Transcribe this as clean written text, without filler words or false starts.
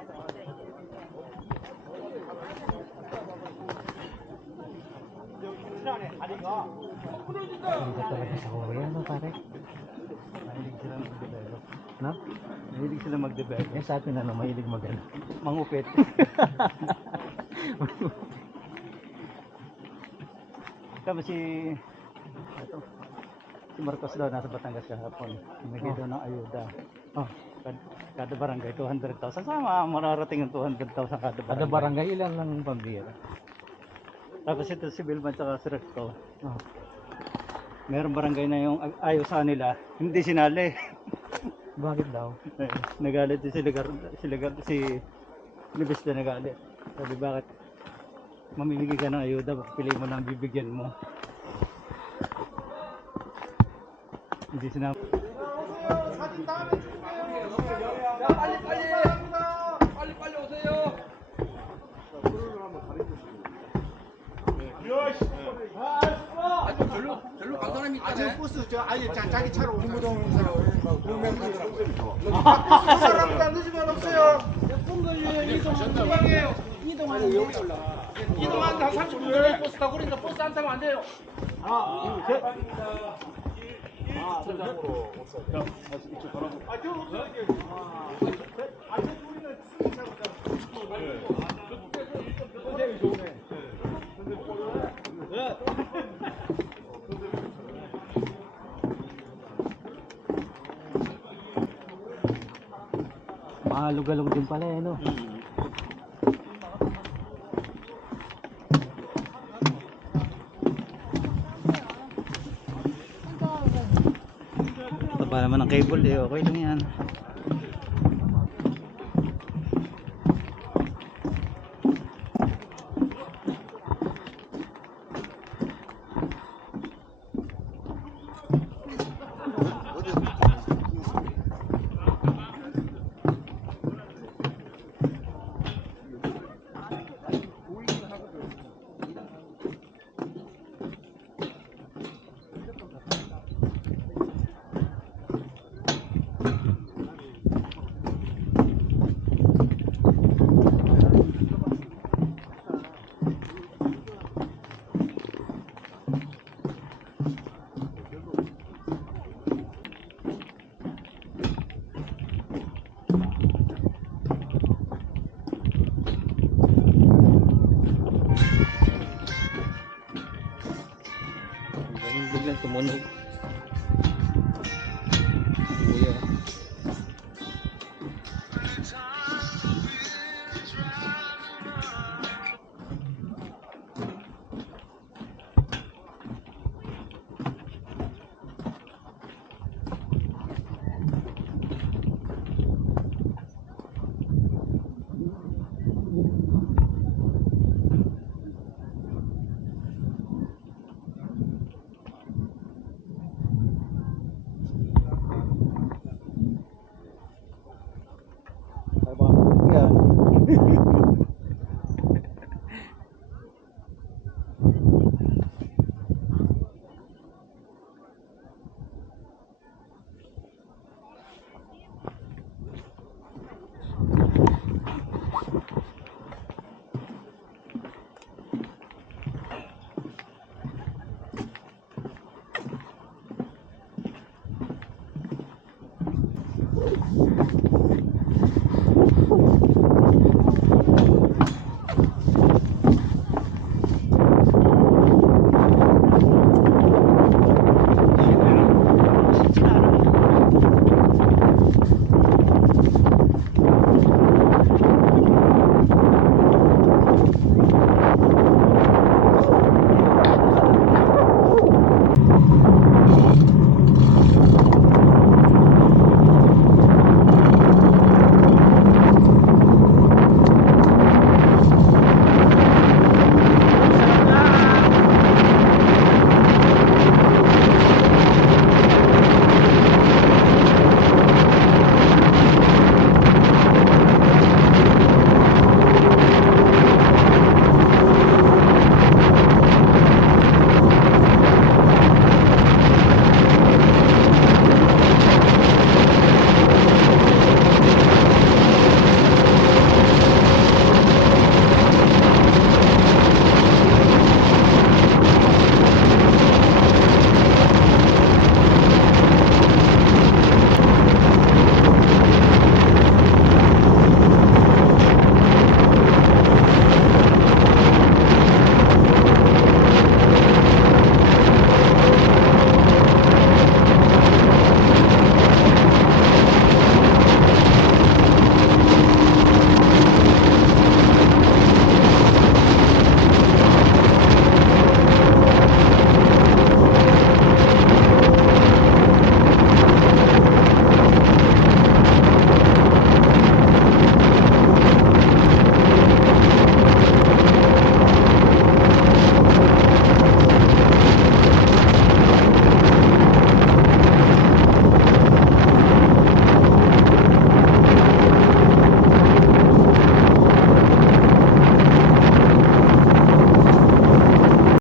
Dito talaga sa Korea, no pare? Mahilig sila mag-develop. No? Mahilig sila mag-develop. Eh sa atin ano, mahilig mangupit. Kami si Marcos daw nasa Batangas kahapon. Namigay daw ng ayuda. Oh, kada barangay 200,000. Sama mararating ang 200,000 kada barangay. Kada barangay ilan lang pambira. Tapos ito si Bilman at si Recto. Oh. Merong barangay na yung ayaw sa nila, hindi sinali. Bakit daw? Nagalit si Libes na nagalit. Sabi bakit mamimigay ka ng ayuda, pili mo lang bibigyan mo. Hindi sinabi. 빨리 오세요. 별로 간 사람이 있다네. 버스 자기 차로 김무동 사람 분명 가더라고요. 사람보다 늦으면 없어요. 몇분 걸려요? 이동하는데 이동하는데 한 30분 전에 버스 타고 그러니까 버스 안 타면 안 돼요. 하나, 둘, 셋. 전장으로 없어요. 저 없어요 이게. 저 우리는 승리 차고 선생님이 좋네. Lugalog din pala eh, no? Taba naman ang cable eh, okay lang yan. Biglang tumunog. Kuya.